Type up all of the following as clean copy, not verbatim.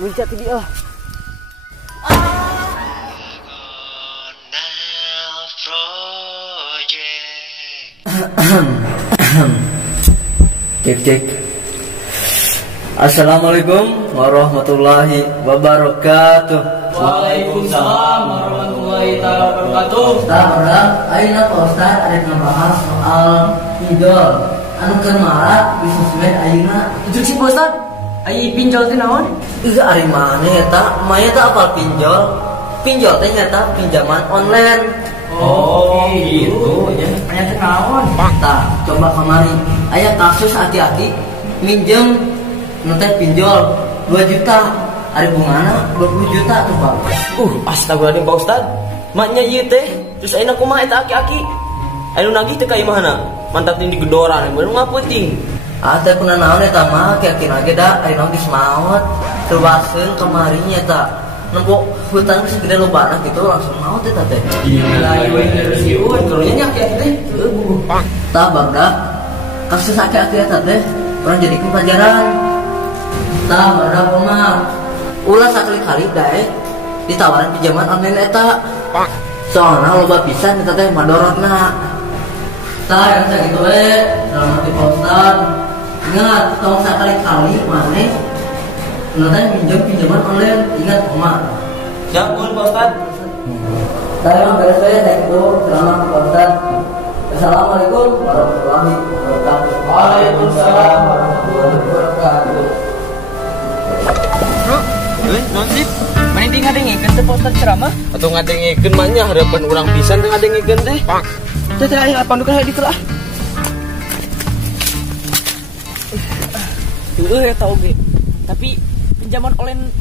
Muncak ke dia. Cek. Assalamualaikum warahmatullahi wabarakatuh. Waalaikumsalam warahmatullahi wabarakatuh. Ustaz, ayeuna Pak Ustaz arek ngebahas soal pinjol. Anu keur marak di sosmed ayeuna. Ujuk si Pak Ustaz. Ai pinjol teh naon? Ieu ari maneh eta? Maya teh apal pinjol? Pinjol teh nyata pinjaman online. Oh, gitu. Ya, aya teh naon? Tah, coba kamari. Aya kasus aki-aki minjem nanti pinjol 2 juta. Ari bungana 20 juta tuh, Pak. Astagfirullahaladzim Pak Ustaz. Maknya ieu teh, terus ayeuna kumaha eta aki-aki? Anu nagih teh ka imahna? Mantap ting digedoran, baru ngapeuting. Teh puna naon eta mah aki-aki nage da ayeuna geus maot. Terbaseun kamari nya eta. Nembok hutang segede lobana gitu langsung maot eta teh. Gila, ieu terus ieu karunya aki-aki teh. Tah barudak kasus aki-aki eta teh urang jadikeun pelajaran. Tah barudak mah ulah sakali-kali dae ditawaran pinjaman online eta. Soalna loba pisan eta teh madorotna. Tah yang sakitu we dalam hati Pak Ustaz. Ingat tong sakali-kali maneh nanti minjem pinjaman online, ingat Oma. Ya, mohon Pak Ustaz. Saya beres saya itu selamat Pak Ustaz. Assalamualaikum warahmatullahi wabarakatuh. Waalaikumsalam warahmatullahi wabarakatuh. Bro, non sip. Mane ting ngadengikeun teh Pak Ustaz ceramah? Atau ngadengikeun mah nya harapan urang pisan teh ngadengikeun teh. Teh aya pandukan aya ditu lah. Ya tau ge. Tapi pinjaman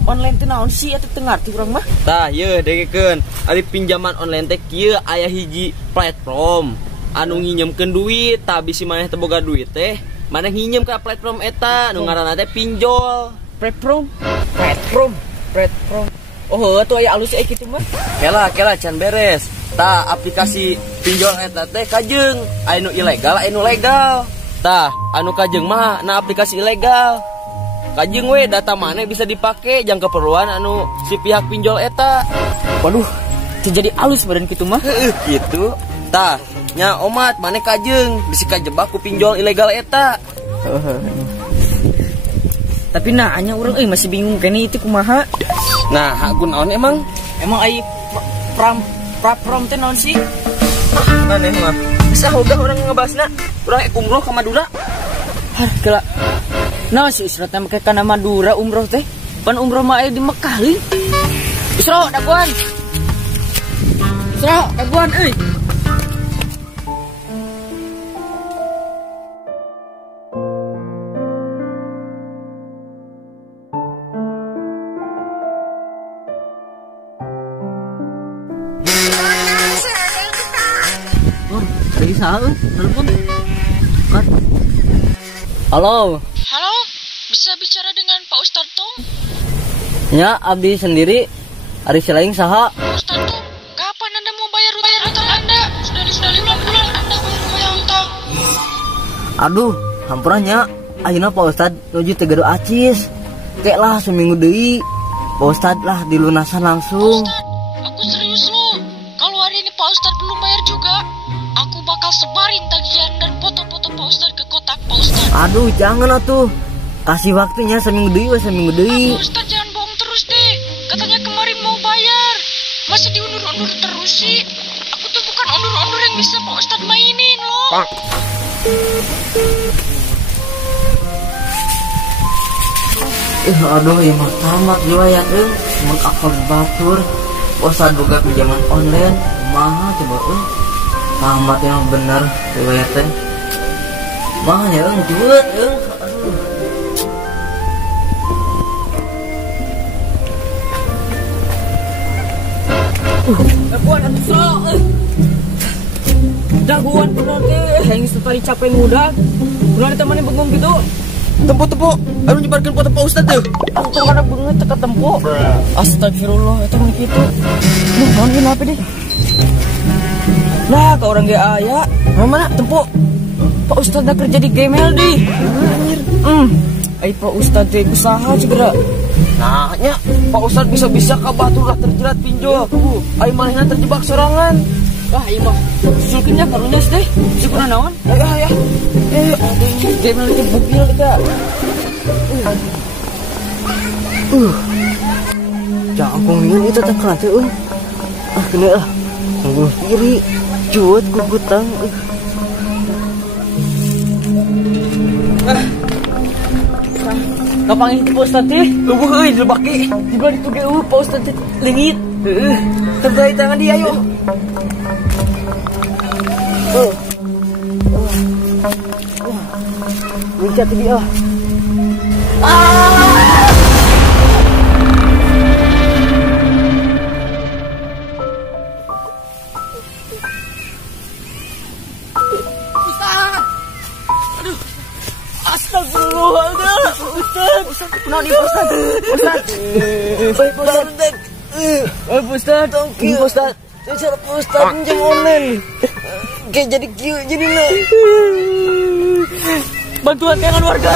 online teh naon sih atuh teu ngarti urang mah? Tah, ieu dengekeun. Ari pinjaman online teh kieu aya hiji platform anu nginjemkeun duit, tah bisi maneh teu boga duit teh, maneh nginjem ka platform eta nu ngaranna teh pinjol. Platform. Oh, atuh aya alus kitu mah. Kela can beres. Tah, aplikasi pinjol eta teh kajeng, aya nu ilegal, aya nu legal. Tah, anu kajeng mah na aplikasi ilegal. Kajeng we data mana bisa dipake jang keperluan anu si pihak pinjol eta. Waduh, jadi alus badan kitu mah. Gitu. Tah, nya omat mana kajeng bisa kajebak ku pinjol ilegal eta. Tapi nah anya urang masih bingung kene itu kumaha. Nah, aku naon emang? Emang ai pram teh naon sih? Maneh mah. Bisa ogah urang ngebahasna. Urang umroh ka Madura. Gila. Nah si Isra teh make kana Madura umroh teh. Pan umroh mah aya di Mekah leuy. Isra daguan euy. Lagi saha telepon. Halo. Halo, bisa bicara dengan Pak Ustadz Tom? Ya, abdi sendiri. Ari Silaing saha? Pak Ustadz Tom, kapan Anda mau bayar utang Anda? Sudah 5 bulan Anda bayar utang. Aduh, hampurannya. Ayeuna Pak Ustad nuju teu gaduh acis. Kek lah seminggu deui. Pak Ustad lah dilunasan langsung. Ustadz, aku serius loh. Kalau hari ini Pak Ustadz belum bayar juga, aku bakal sebarin tagihan dan foto-foto Pak Ustadz ke kotak Pak Ustadz. Aduh, jangan atuh. Kasih waktunya seminggu deui. Pak Ustadz jangan bohong terus deh. Katanya kemarin mau bayar. Masih diundur-undur terus sih. Aku tuh bukan undur-undur yang bisa Pak Ustadz mainin loh. Aduh, ya mah tamat riwayat mun akal batur. Ustad boga pinjaman online. Kumaha coba tamat yang bener riwayat teh. Mah nya juet aduh. Daguan atuh so. Daguan bener teh yang sekali capek muda. Bulan teh maneh bengong gitu. Tempo, anu nyebarkeun foto Pak Ustad teh. Untung kada beungeut teh ka tempo. Astagfirullah, eta mah kitu. Nuh, naon ieu HP deh. Lah, ka urang ge aya. Mana tempo? Pak Ustad kerja di Gmail di. Pak Ustadz teh usaha segera. Nanya, Pak Ustadz bisa-bisa kabaturlah terjerat pinjol. Ayo malihna terjebak sorangan. Wah, iya mah. Sulkinnya karunya teh. Syukur naon? Ya. Dia melalui bukil kita. Jangkung ini tetap kerante kena tunggu kiri cuat kukutang Kapang itu Pak Ustadz teh. Eueuh dilebaki. Juga dituge Pak Ustadz teh leungit. Terkait tangan dia yuk. Lincah dia. Astagfirullahaladzim, Ustaz. Kenapa nih, Ustaz? Baik, Ustaz. Ustaz. Saya Ustaz pinjam online. Kayak jadi kieu jadi lah. Bantuan dengan warga.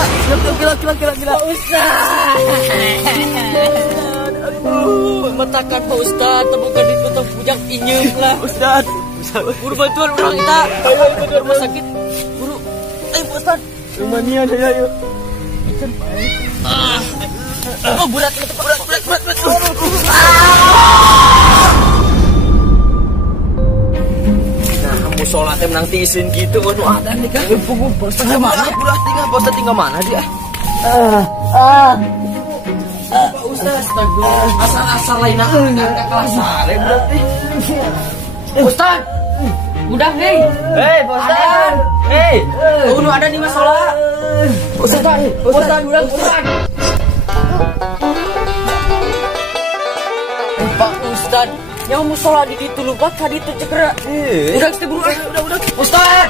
Kira. Ustaz. Aduh, matakan Pak Ustaz, temukan di tutup bujang inyem lah. Ustaz. Buru bantuan orang kita. Ayo ke rumah sakit. Buru. Ayo Ustaz. Rumania ada yuk. Oh, berat. Nah, musola teh menang tiisin gitu. Anu ada nih kan. Postat mana? Postat tinggal mana dia? Pak Ustaz, astagfirullah. Asal-asal lainnya enggak kelas sare berarti. Ustaz. Udah nih. Hei, Ustaz. Hei. Udah ada nih masalah. Ustaz, udah. Pak Ustaz, yang musola di ditu lupa tadi itu cekera. Udah kita buru. Udah. Ustaz.